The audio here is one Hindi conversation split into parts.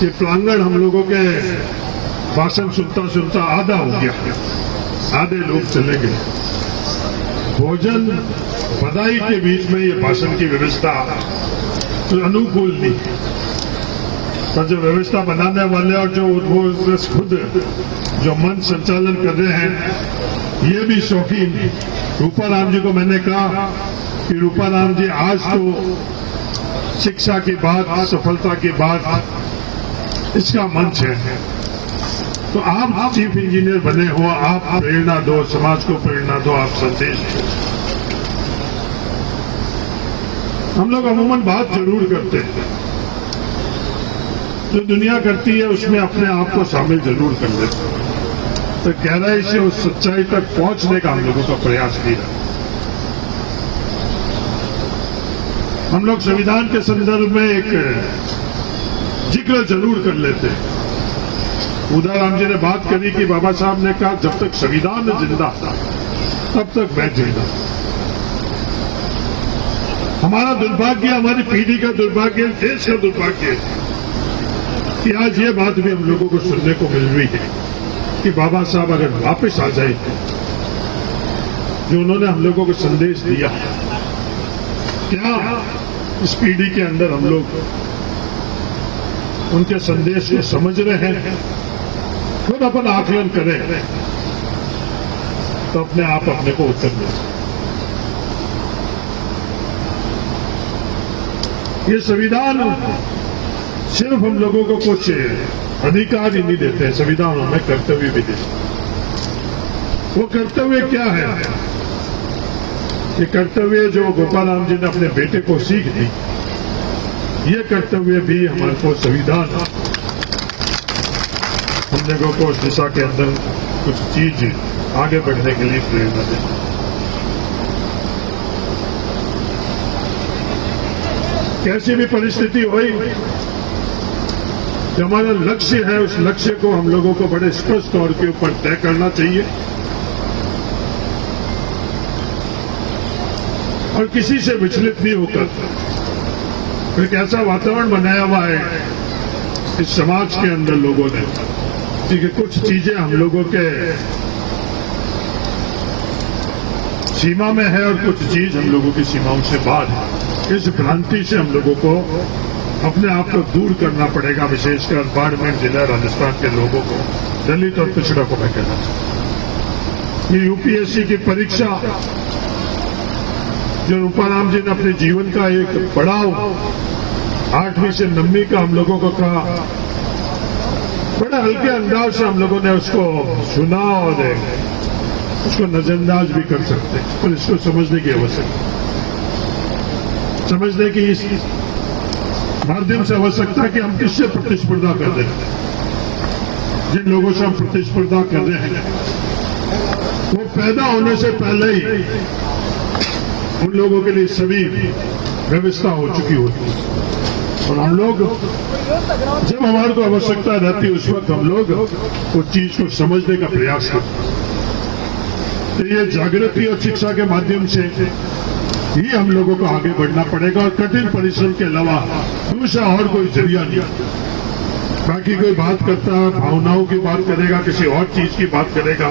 कि प्रांगण हम लोगों के भाषण सुनता सुनता आधा हो गया, आधे लोग चले गए। भोजन बधाई के बीच में ये भाषण की व्यवस्था तो अनुकूल नहीं, पर जो व्यवस्था बनाने वाले और जो वो खुद जो मंच संचालन कर रहे हैं ये भी शौकीन। रूपाराम जी को मैंने कहा कि रूपाराम जी आज तो शिक्षा की बात, सफलता की बात इसका मंच है, तो आप चीफ इंजीनियर बने हो, आप प्रेरणा दो, समाज को प्रेरणा दो, आप संदेश दो। हम लोग अमूमन बात जरूर करते हैं, जो दुनिया करती है उसमें अपने आप को शामिल जरूर कर लेते हैं, तो गहराई से उस सच्चाई तक पहुंचने का हम लोगों का प्रयास किया। हम लोग संविधान के संदर्भ में एक जिक्र जरूर कर लेते हैं। उदाराम जी ने बात करी कि बाबा साहब ने कहा जब तक संविधान जिंदा था तब तक मैं जिंदा। हमारा दुर्भाग्य, हमारी पीढ़ी का दुर्भाग्य, देश का दुर्भाग्य कि आज ये बात भी हम लोगों को सुनने को मिल रही है कि बाबा साहब अगर वापस आ जाए, जो उन्होंने हम लोगों को संदेश दिया, क्या इस पीढ़ी के अंदर हम लोग उनके संदेश को समझ रहे हैं? खुद अपन आकलन करें तो अपने आप अपने को उत्तर मिल सकते। ये संविधान सिर्फ हम लोगों को कुछ अधिकार ही नहीं देते हैं, संविधान हमें कर्तव्य भी देते हैं। वो कर्तव्य क्या है? ये कर्तव्य जो गोपाल जी ने अपने बेटे को सीख दी, ये कर्तव्य भी हमारे को संविधान हम लोगों को उस दिशा के अंदर कुछ चीज आगे बढ़ने के लिए प्रेरणा दे। कैसी भी परिस्थिति हुई, जो हमारा लक्ष्य है उस लक्ष्य को हम लोगों को बड़े स्पष्ट तौर के ऊपर तय करना चाहिए और किसी से विचलित नहीं होकर एक ऐसा वातावरण बनाया हुआ है इस समाज के अंदर लोगों ने कि कुछ चीजें हम लोगों के सीमा में है और कुछ चीज हम लोगों की सीमाओं से बाहर है। इस भ्रांति से हम लोगों को अपने आप को दूर करना पड़ेगा, विशेषकर बाड़मेर जिला राजस्थान के लोगों को, दलित और पिछड़ा को मैं कहना चाहता। ये यूपीएससी की परीक्षा जो रूपाराम जी ने अपने जीवन का एक पड़ाव 8वीं से 9वीं का हम लोगों को कहा, बड़े हल्के अंदाज से हम लोगों ने उसको सुना और उसको नजरअंदाज भी कर सकते हैं, पर इसको समझने की आवश्यकता, समझने की इस माध्यम से आवश्यकता कि हम किससे प्रतिस्पर्धा कर रहे हैं। जिन लोगों से हम प्रतिस्पर्धा कर रहे हैं वो पैदा होने से पहले ही उन लोगों के लिए सभी व्यवस्था हो चुकी होती है, और हम लोग जब हमारे को आवश्यकता रहती है उस वक्त हम लोग उस चीज को समझने का प्रयास करते हैं। तो ये जागृति और शिक्षा के माध्यम से ही हम लोगों को आगे बढ़ना पड़ेगा, और कठिन परिश्रम के अलावा दूसरा और कोई जरिया नहीं। बाकी कोई बात करता है, भावनाओं की बात करेगा, किसी और चीज की बात करेगा,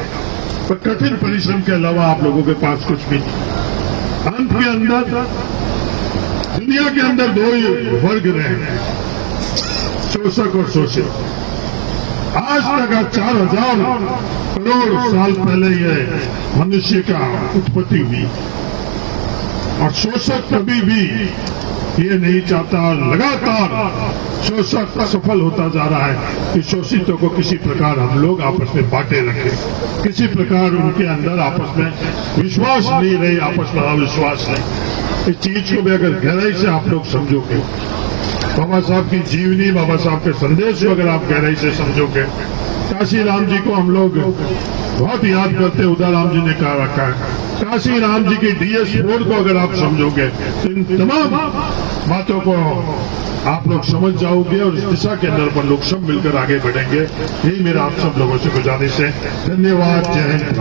पर कठिन परिश्रम के अलावा आप लोगों के पास कुछ भी नहीं। अंत के अंदर दुनिया के अंदर दो ही वर्ग रहे हैं, शोषक और शोषित। आज तक 4000 करोड़ साल पहले ये मनुष्य का उत्पत्ति हुई, और शोषक कभी भी ये नहीं चाहता, लगातार शोषक सफल होता जा रहा है कि शोषितों को किसी प्रकार हम लोग आपस में बांटे रखें, किसी प्रकार उनके अंदर आपस में विश्वास नहीं रहे, आपस में अविश्वास नहीं। इस चीज को भी अगर गहराई से आप लोग समझोगे, बाबा साहब की जीवनी, बाबा साहब के संदेश को अगर आप गहराई से समझोगे, काशी राम जी को हम लोग बहुत याद करते, उदाराम जी ने कहा रखा है, काशी राम जी की DS4 को अगर आप समझोगे तो इन तमाम बातों को आप लोग समझ जाओगे, और इस दिशा के अंदर पर लोग सब मिलकर आगे बढ़ेंगे। यही मेरा आप सब लोगों से गुजारिश है। धन्यवाद। जय हिंद।